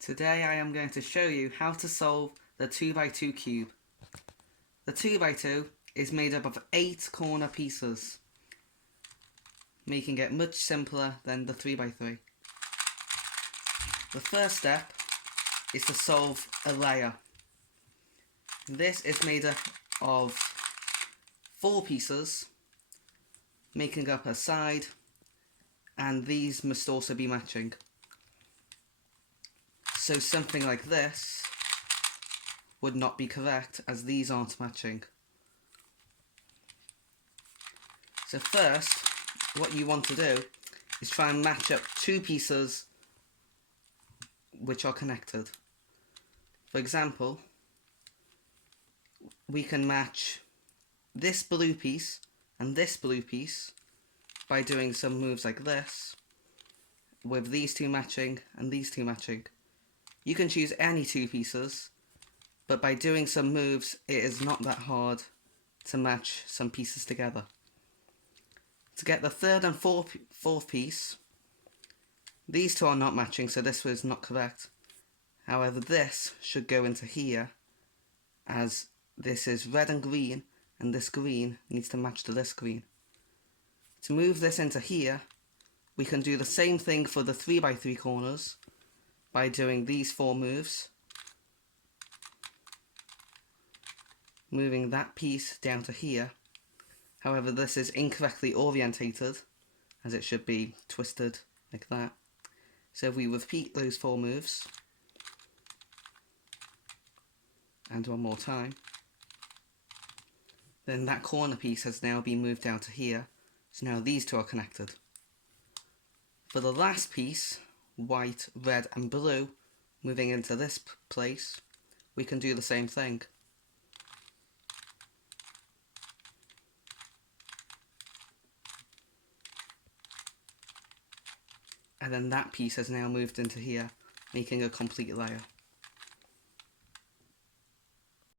Today I am going to show you how to solve the 2x2 cube. The 2x2 is made up of 8 corner pieces, making it much simpler than the 3x3. The first step is to solve a layer. This is made up of 4 pieces, making up a side, and these must also be matching. So something like this would not be correct as these aren't matching. So first, what you want to do is try and match up 2 pieces which are connected. For example, we can match this blue piece and this blue piece by doing some moves like this, with these 2 matching and these 2 matching. You can choose any 2 pieces, but by doing some moves it is not that hard to match some pieces together. To get the third and fourth piece, these 2 are not matching, so this was not correct. However, this should go into here, as this is red and green, and this green needs to match to this green. To move this into here, we can do the same thing for the 3x3 corners by doing these 4 moves. Moving that piece down to here. However, this is incorrectly orientated, as it should be twisted like that. So if we repeat those 4 moves, and one more time, then that corner piece has now been moved down to here, so now these 2 are connected. For the last piece, white, red and blue, moving into this place, we can do the same thing. And then that piece has now moved into here, making a complete layer.